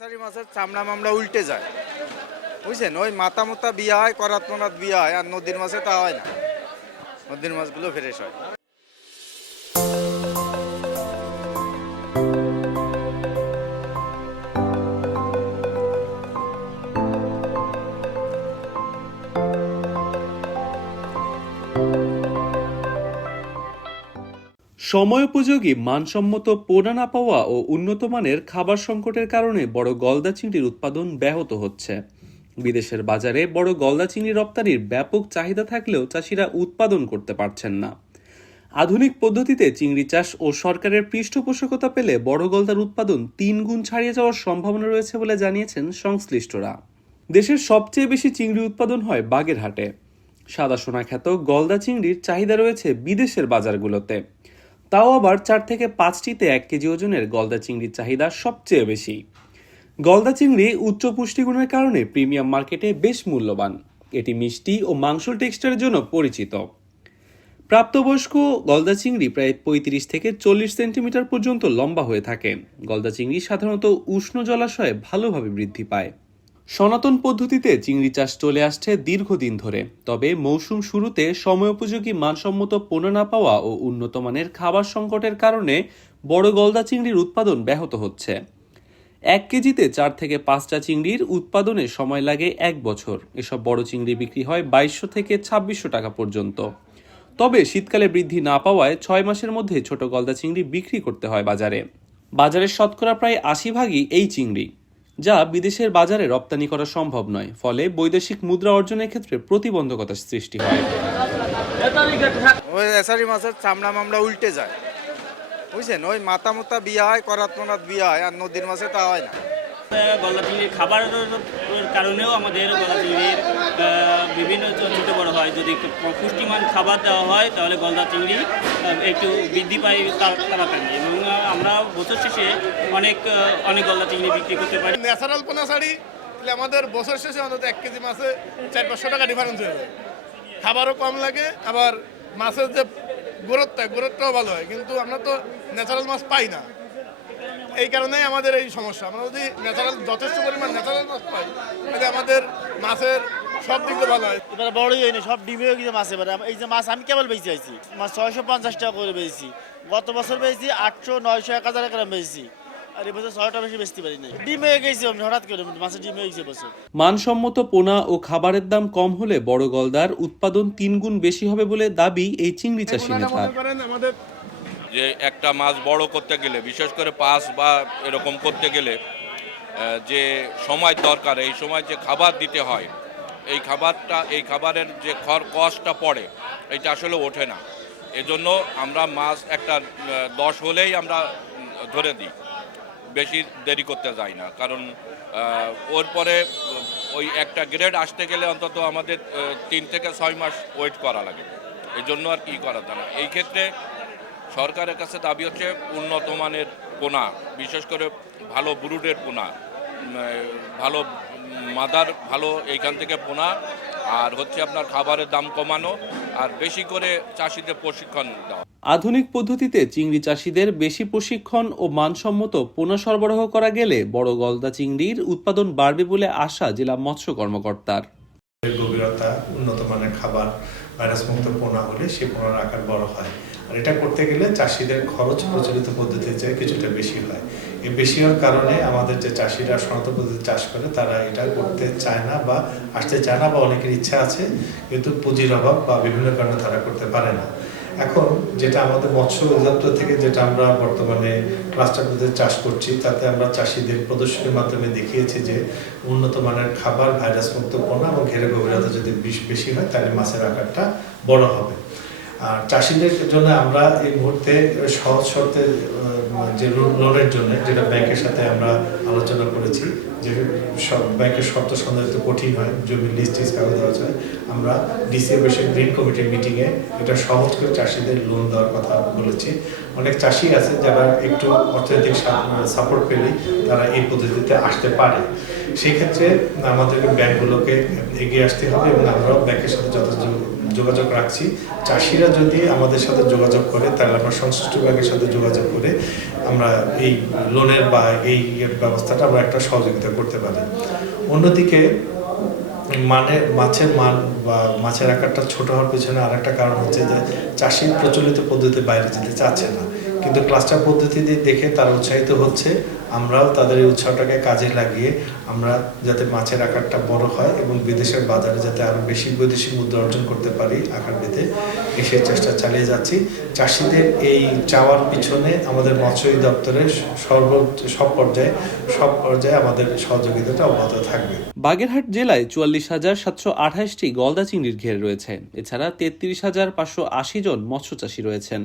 এসারি মাছের চামড়া মামড়া উল্টে যায়। বুঝছেন? ওই মাথা মোতা বিয়ে হয়, করাত মরাত বিয়ে হয়, আর নদীর মাছে তা হয় না। নদীর মাছগুলো ফ্রেশ হয়। সময়োপযোগী মানসম্মত পোনা না পাওয়া ও উন্নত মানের খাবার সংকটের কারণে বড় গলদা চিংড়ির উৎপাদন ব্যাহত হচ্ছে। বিদেশের বাজারে বড় গলদা চিংড়ি রপ্তানির ব্যাপক চাহিদা থাকলেও চাষিরা উৎপাদন করতে পারছেন না। আধুনিক পদ্ধতিতে চিংড়ি চাষ ও সরকারের পৃষ্ঠপোষকতা পেলে বড় গলদার উৎপাদন তিন গুণ ছাড়িয়ে যাওয়ার সম্ভাবনা রয়েছে বলে জানিয়েছেন সংশ্লিষ্টরা। দেশের সবচেয়ে বেশি চিংড়ি উৎপাদন হয় বাগেরহাটে। সাদা সোনা খ্যাত গলদা চিংড়ির চাহিদা রয়েছে বিদেশের বাজারগুলোতে। তাও আবার চার থেকে পাঁচটিতে এক কেজি ওজনের গলদা চিংড়ির চাহিদা সবচেয়ে বেশি। গলদা চিংড়ি উচ্চ পুষ্টিগুণের কারণে প্রিমিয়াম মার্কেটে বেশ মূল্যবান। এটি মিষ্টি ও মাংস টেক্সচারের জন্য পরিচিত। প্রাপ্তবয়স্ক গলদা চিংড়ি প্রায় পঁয়ত্রিশ থেকে চল্লিশ সেন্টিমিটার পর্যন্ত লম্বা হয়ে থাকে। গলদা চিংড়ি সাধারণত উষ্ণ জলাশয়ে ভালোভাবে বৃদ্ধি পায়। সনাতন পদ্ধতিতে চিংড়ি চাষ চলে আসছে দীর্ঘদিন ধরে। তবে মৌসুম শুরুতে সময়োপযোগী মানসম্মত পণ্য না পাওয়া ও উন্নত মানের খাবার সংকটের কারণে বড় গলদা চিংড়ির উৎপাদন ব্যাহত হচ্ছে। এক কেজিতে চার থেকে পাঁচটা চিংড়ির উৎপাদনে সময় লাগে এক বছর। এসব বড় চিংড়ি বিক্রি হয় বাইশশো থেকে ছাব্বিশশো টাকা পর্যন্ত। তবে শীতকালে বৃদ্ধি না পাওয়ায় ছয় মাসের মধ্যে ছোট গলদা চিংড়ি বিক্রি করতে হয় বাজারে। বাজারের শতকরা প্রায় আশি ভাগই এই চিংড়ি। যা বিদেশের বাজারে রপ্তানি করা সম্ভব নয়, ফলে বৈদেশিক মুদ্রা অর্জনের ক্ষেত্রে প্রতিবন্ধকতার সৃষ্টি হয়। ওই মাছের চামড়া মামড়া উল্টে যায়। বুঝছেন? ওই মাতামতা মোতা বিয়ে হয় করাত মনাত বিয়ে হয় আর নদীর মাছে তা হয় না। গলা চিংড়ির খাবারের কারণেও আমাদের গলা চিংড়ির বিভিন্ন ছোট বড় হয়। যদি একটু পুষ্টিমান খাবার দেওয়া হয়, তাহলে গলদা চিংড়ি একটু বৃদ্ধি পায় তাড়াতাড়ি। এবং আমরা বছর শেষে অনেক অনেক গলদা চিংড়ি বিক্রি করতে পারি। ন্যাচারাল পোনা শাড়ি, তাহলে আমাদের বছর শেষে অন্তত এক কেজি মাছে চার পাঁচশো টাকা ডিফারেন্স হয়ে যায়। খাবারও কম লাগে, আবার মাছের যে গ্রোথটা গ্রোথটাও ভালো হয়। কিন্তু আমরা তো ন্যাচারাল মাছ পাই না। এই কারণেই আমাদের এই সমস্যা। আমরা যদি ন্যাচারাল যথেষ্ট পরিমাণ ন্যাচারাল মাছ পাই তাহলে আমাদের মাছের সব দিক দিয়ে ভালো হয়। এবার বড়ই হয়নি সব ডিমে হয়ে গেছে মাছ এবার। এই যে মাছ আমি কেবল বেঁচে আছি মাছ ছয়শো পঞ্চাশ টাকা করে বেঁচেছি। গত বছর বেচছি আটশো নয়শো এক হাজার টাকা বেচছি। আর এবছর ছয়টা বেশি বেচতে পারি নাই। ডিম হয়ে গেছে হঠাৎ করে মাছের ডিম হয়ে গেছে মানসম্মত পোনা ও খাবারের দাম কম হলে বড় গলদার উৎপাদন তিন গুণ বেশি হবে বলে দাবি এই চিংড়ি চাষি আমাদের যে একটা মাছ বড় করতে গেলে, বিশেষ করে পাস বা এরকম করতে গেলে যে সময় দরকার, এই সময় যে খাবার দিতে হয়, এই খাবারটা, এই খাবারের যে খর, কষ্টটা পড়ে, এটা আসলে ওঠে না। এজন্য আমরা মাছ একটা দশ হলেই আমরা ধরে দিই। বেশি দেরি করতে যাই না, কারণ ওর পরে ওই একটা গ্রেড আসতে গেলে অন্তত আমাদের তিন থেকে ছয় মাস ওয়েট করা লাগে। এই জন্য আর কি করা যায় না এই ক্ষেত্রে সরকারের কাছে দাবি হচ্ছে উন্নত মানের পোনা বিশেষ করে ভালো ব্রুডের পোনা ভালো মাদার ভালো এইখান থেকে পোনা আর হচ্ছে আপনার খাবারের দাম কমানো আর বেশি করে চাষিদের প্রশিক্ষণ দেওয়া। আধুনিক পদ্ধতিতে চিংড়ি চাষিদের বেশি প্রশিক্ষণ ও মানসম্মত পোনা সরবরাহ করা গেলে বড় গলদা চিংড়ির উৎপাদন বাড়বে বলে আশা জেলা মৎস্য কর্মকর্তার। গভীরতা উন্নত মানের খাবার ভাইরাস মুক্ত পোনা হলে সেই পোনার আকার বড় হয়। আর এটা করতে গেলে চাষিদের খরচ প্রচলিত পদ্ধতির চেয়ে কিছুটা বেশি হয়। এই বেশি হওয়ার কারণে আমাদের যে চাষিরা সনাতন পদ্ধতি চাষ করে, তারা এটা করতে চায় না বা আসতে চায় না বা অনেকের ইচ্ছা আছে, কিন্তু পুঁজির অভাব বা বিভিন্ন কারণে তারা করতে পারে না। এখন যেটা আমাদের মৎস্য অধিদপ্তর থেকে যেটা আমরা বর্তমানে ক্লাস্টার পদ্ধতি চাষ করছি, তাতে আমরা চাষিদের প্রদর্শনীর মাধ্যমে দেখিয়েছি যে উন্নত মানের খাবার ভাইরাস মুক্ত পোনা এবং ঘেরে গভীরতা যদি বিষ বেশি হয়, তাহলে মাছের আকারটা বড় হবে। আর চাষিদের জন্য আমরা এই মুহূর্তে সহজ শর্তে যে লোনের জন্য, যেটা ব্যাংকের সাথে আমরা আলোচনা করেছি, যে সব ব্যাংকের শর্ত সন্ধানিত কঠিন হয় জমি লিস্ট কাগজ দেওয়া যায়। আমরা ডিসিএ বসে গ্রিন কমিটির মিটিংয়ে এটা সহজ করে চাষিদের লোন দেওয়ার কথা বলেছি। অনেক চাষি আছে যারা একটু অর্থনৈতিক সাপোর্ট পেলেই তারা এই পদ্ধতিতে আসতে পারে। সেই ক্ষেত্রে আমাদেরকে ব্যাংকগুলোকে এগিয়ে আসতে হবে এবং আমরাও ব্যাংকের সাথে যথেষ্ট যোগাযোগ রাখছি। চাষিরা যদি আমাদের সাথে যোগাযোগ করে, তাহলে আমরা সংশ্লিষ্ট ব্যাংকের সাথে যোগাযোগ করে আমরা এই লোনের বা এই ব্যবস্থাটা আমরা একটা সহযোগিতা করতে পারি। অন্যদিকে মানে মাছের মান বা মাছের আকারটা ছোট হওয়ার পিছনে আরেকটা কারণ হচ্ছে যে চাষি প্রচলিত পদ্ধতির বাইরে যেতে চাচ্ছে না। কিন্তু ক্লাস্টার পদ্ধতি দিয়ে দেখে তারা উৎসাহিত হচ্ছে, আমরাও তাদের এই উৎসাহটাকে কাজে লাগিয়ে আমরা যাতে মাছের আকারটা বড় হয় এবং বিদেশের বাজারে যাতে আরও বেশি বৈদেশিক মুদ্রা অর্জন করতে পারি আকার বেঁধে এই সেই চেষ্টা চালিয়ে যাচ্ছি। চাষিদের এই চাওয়ার পিছনে আমাদের মৎস্য দপ্তরের সর্বোচ্চ সব পর্যায়ে সব পর্যায়ে আমাদের সহযোগিতাটা অব্যাহত থাকবে। বাগেরহাট জেলায় চুয়াল্লিশ হাজার সাতশো আঠাশটি গলদা চিংড়ির ঘের রয়েছে। এছাড়া তেত্রিশ হাজার পাঁচশো আশি জন মৎস্য চাষী রয়েছেন।